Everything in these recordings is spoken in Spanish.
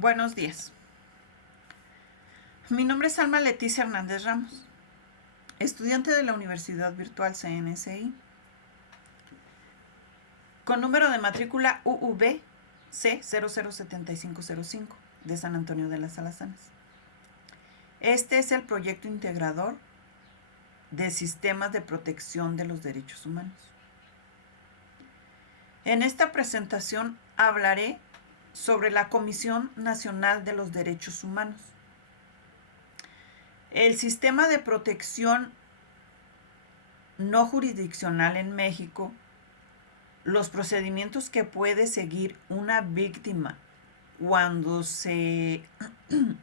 Buenos días. Mi nombre es Alma Leticia Hernández Ramos, estudiante de la Universidad Virtual CNSI, con número de matrícula UVC 007505 de San Antonio de las Alazanas. Este es el proyecto integrador de sistemas de protección de los derechos humanos. En esta presentación hablaré sobre la Comisión Nacional de los Derechos Humanos. El sistema de protección no jurisdiccional en México, los procedimientos que puede seguir una víctima cuando se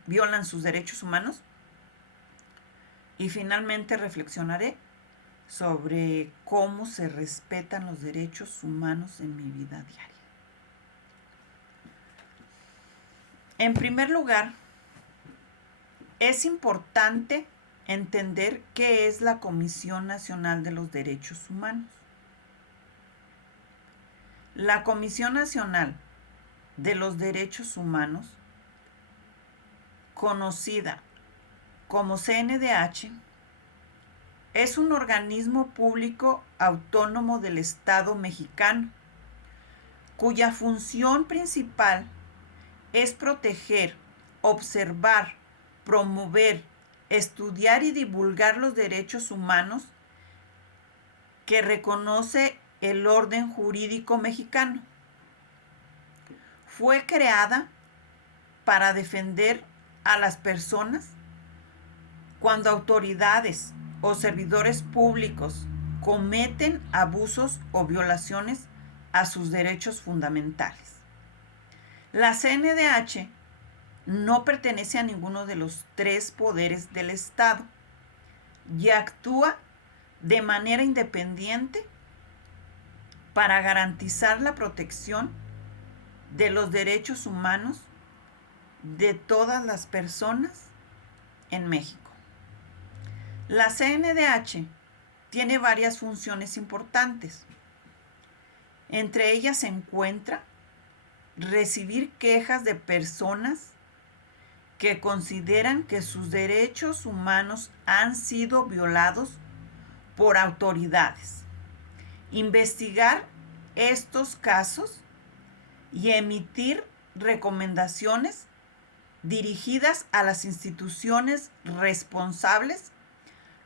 violan sus derechos humanos, y finalmente reflexionaré sobre cómo se respetan los derechos humanos en mi vida diaria. En primer lugar, es importante entender qué es la Comisión Nacional de los Derechos Humanos. La Comisión Nacional de los Derechos Humanos, conocida como CNDH, es un organismo público autónomo del Estado mexicano, cuya función principal es proteger, observar, promover, estudiar y divulgar los derechos humanos que reconoce el orden jurídico mexicano. Fue creada para defender a las personas cuando autoridades o servidores públicos cometen abusos o violaciones a sus derechos fundamentales. La CNDH no pertenece a ninguno de los tres poderes del Estado y actúa de manera independiente para garantizar la protección de los derechos humanos de todas las personas en México. La CNDH tiene varias funciones importantes. Entre ellas se encuentra recibir quejas de personas que consideran que sus derechos humanos han sido violados por autoridades, investigar estos casos y emitir recomendaciones dirigidas a las instituciones responsables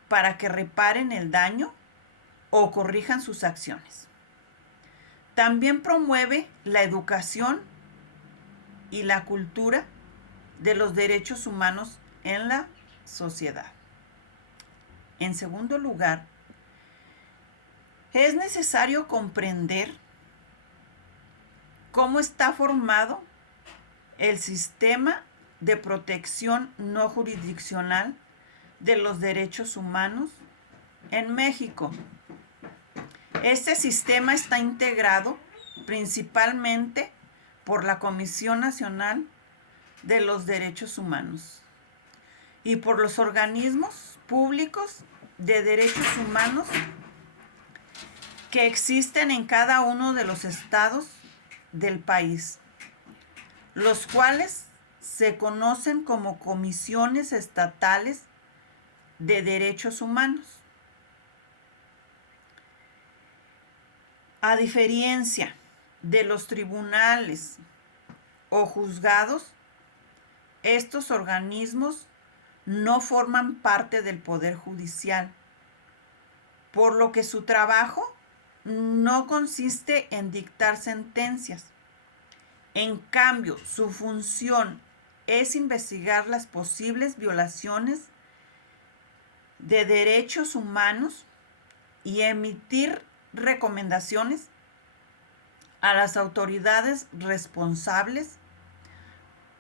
para que reparen el daño o corrijan sus acciones. También promueve la educación y la cultura de los derechos humanos en la sociedad. En segundo lugar, es necesario comprender cómo está formado el sistema de protección no jurisdiccional de los derechos humanos en México. Este sistema está integrado principalmente por la Comisión Nacional de los Derechos Humanos y por los organismos públicos de derechos humanos que existen en cada uno de los estados del país, los cuales se conocen como comisiones estatales de derechos humanos. A diferencia de los tribunales o juzgados, estos organismos no forman parte del Poder Judicial, por lo que su trabajo no consiste en dictar sentencias. En cambio, su función es investigar las posibles violaciones de derechos humanos y emitir recomendaciones a las autoridades responsables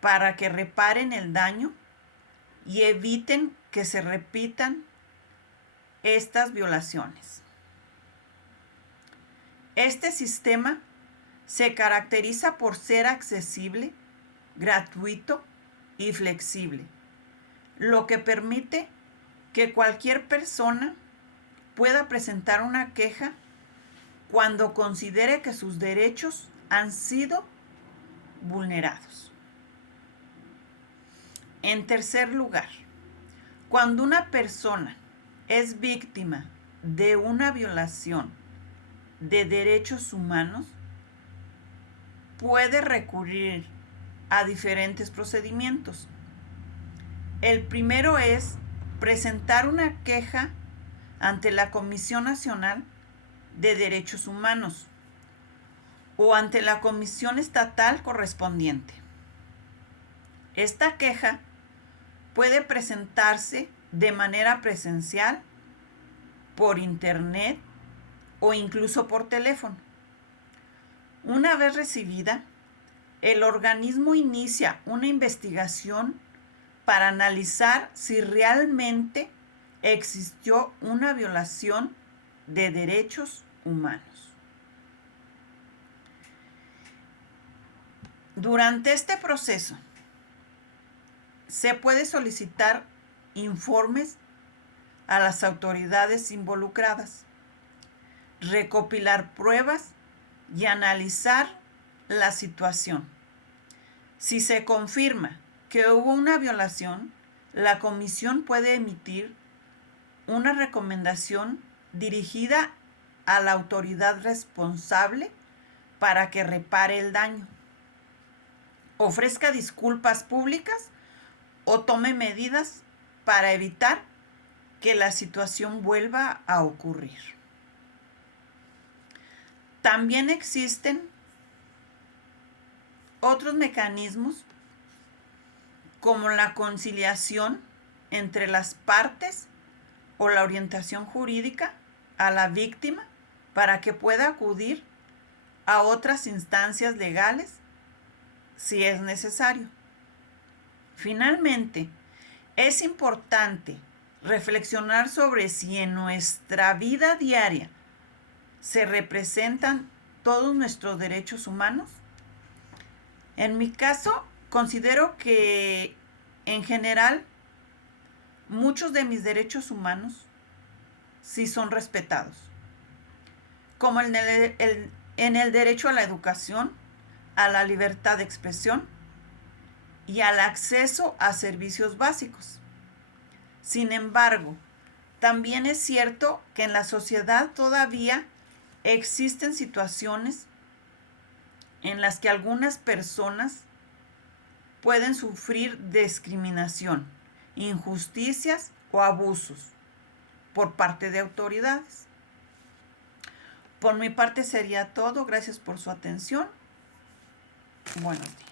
para que reparen el daño y eviten que se repitan estas violaciones. Este sistema se caracteriza por ser accesible, gratuito y flexible, lo que permite que cualquier persona pueda presentar una queja cuando considere que sus derechos han sido vulnerados. En tercer lugar, cuando una persona es víctima de una violación de derechos humanos, puede recurrir a diferentes procedimientos. El primero es presentar una queja ante la Comisión Nacional de Derechos Humanos o ante la comisión estatal correspondiente. Esta queja puede presentarse de manera presencial, por internet o incluso por teléfono. Una vez recibida, el organismo inicia una investigación para analizar si realmente existió una violación de derechos humanos. Durante este proceso, se puede solicitar informes a las autoridades involucradas, recopilar pruebas y analizar la situación. Si se confirma que hubo una violación, la comisión puede emitir una recomendación dirigida a la autoridad responsable para que repare el daño, ofrezca disculpas públicas o tome medidas para evitar que la situación vuelva a ocurrir. También existen otros mecanismos como la conciliación entre las partes o la orientación jurídica a la víctima para que pueda acudir a otras instancias legales si es necesario. Finalmente, es importante reflexionar sobre si en nuestra vida diaria se representan todos nuestros derechos humanos. En mi caso, considero que en general muchos de mis derechos humanos sí son respetados, como en el derecho a la educación, a la libertad de expresión y al acceso a servicios básicos. Sin embargo, también es cierto que en la sociedad todavía existen situaciones en las que algunas personas pueden sufrir discriminación, injusticias o abusos por parte de autoridades. Por mi parte sería todo. Gracias por su atención. Buenos días.